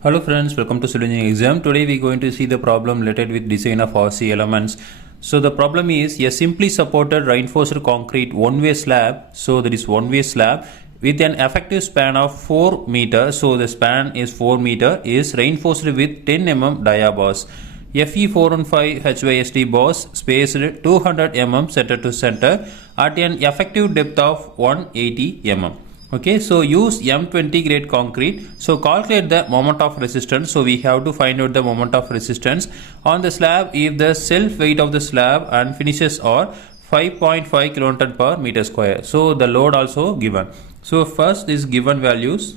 Hello friends, welcome to civil engineering exam. Today we are going to see the problem related with design of RC elements. So the problem is a simply supported reinforced concrete one-way slab. So that is one-way slab with an effective span of 4 meter. So the span is 4 meter is reinforced with 10 mm dia bars. FE415 HYSD bars spaced 200 mm center to center at an effective depth of 180 mm. Okay, so use M20 grade concrete. So calculate the moment of resistance. So we have to find out the moment of resistance on the slab if the self weight of the slab and finishes are 5.5 kilonewton per meter square. So the load also given. So first is given values.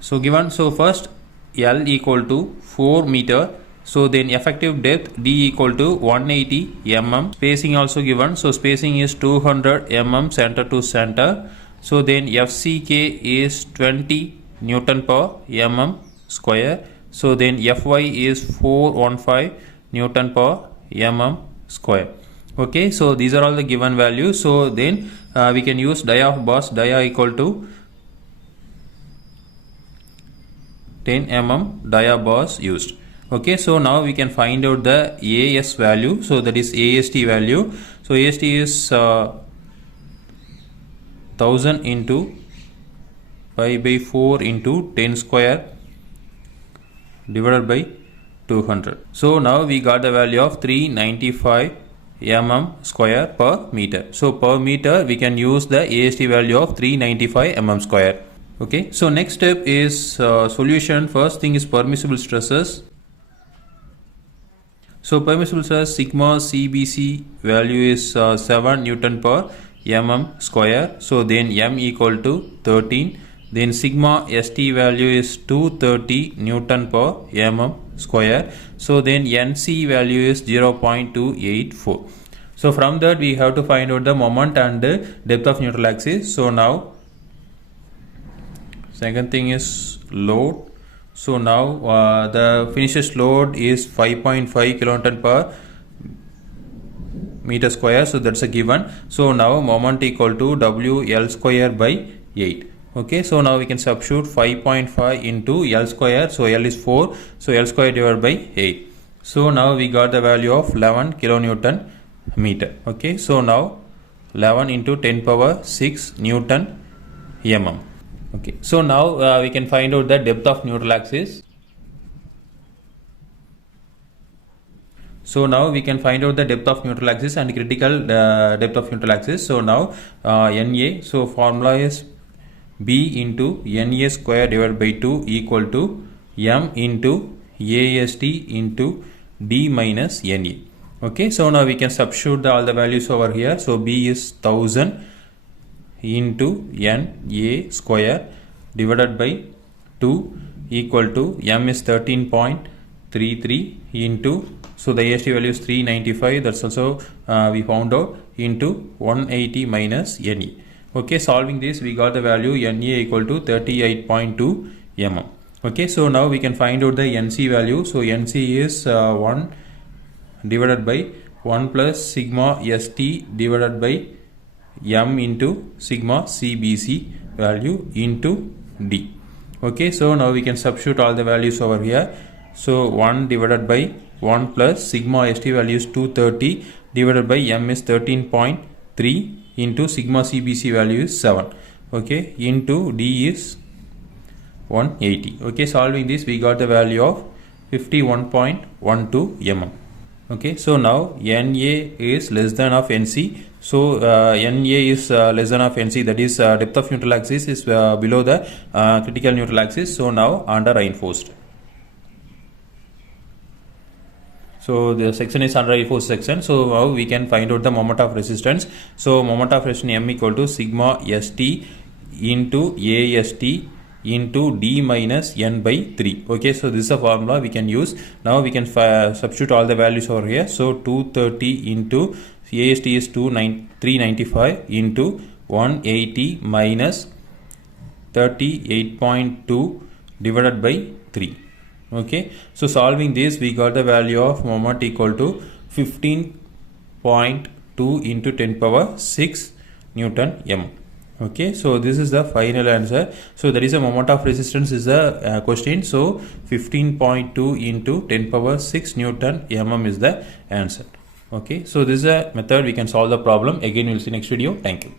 So first L equal to 4 meter. So then effective depth D equal to 180 mm. Spacing also given. So spacing is 200 mm center to center. So then FCK is 20 Newton per mm square. So then Fy is 415 Newton per mm square. Okay, so these are all the given values. So then we can use dia of bars. Dia equal to 10 mm dia bars used. Okay, so now we can find out the AS value. So that is AST value. So AST is 1000 into pi by 4 into 10 square divided by 200. So now we got the value of 395 mm square per meter. So per meter we can use the AST value of 395 mm square. Okay, so next step is solution. First thing is permissible stresses. So permissible stress sigma CBC value is 7 Newton per mm square. So then M equal to 13. Then sigma ST value is 230 Newton per mm square. So then NC value is 0.284. So from that we have to find out the moment and the depth of neutral axis. So now second thing is load. So now the finished load is 5.5 kilonewton per meter square. So that's a given. So now moment equal to WL square by 8. Okay, so now we can substitute 5.5 into L square. So L is 4. So L square divided by 8. So now we got the value of 11 kilonewton meter. Okay, so now 11 into 10 power 6 Newton mm. Okay, so now we can find out the depth of neutral axis. So now we can find out the depth of neutral axis and critical depth of neutral axis. So now NA, so formula is B into NA square divided by 2 equal to M into AST into D minus NA. Okay, so now we can substitute all the values over here. So B is 1000 into NA square divided by 2 equal to M is 13.33 into, so the AST value is 395, that's also we found out, into 180 minus NA. Okay, solving this we got the value NA equal to 38.2 mm. Okay, so now we can find out the NC value. So NC is 1 divided by 1 plus sigma ST divided by M into sigma CBC value into D. Okay, so now we can substitute all the values over here. So 1 divided by 1 plus sigma ST value is 230 divided by M is 13.3 into sigma CBC value is 7. Okay, into D is 180. Okay, solving this we got the value of 51.12 mm. Okay, so now NA is less than of NC. So NA is less than of NC, that is depth of neutral axis is below the critical neutral axis. So now under reinforced. So the section is under reinforced section. So now we can find out the moment of resistance. So moment of resistance M equal to sigma ST into AST into D minus N by 3. Okay, so this is a formula we can use. Now we can substitute all the values over here. So 230 into AST is 395 into 180 minus 38.2 divided by 3. Okay, so solving this we got the value of moment equal to 15.2 into 10 power 6 Newton m. Okay, so this is the final answer. So there is a moment of resistance is the question. So 15.2 into 10 power 6 Newton mm is the answer. Okay, so this is a method we can solve the problem. Again, we'll see next video. Thank you.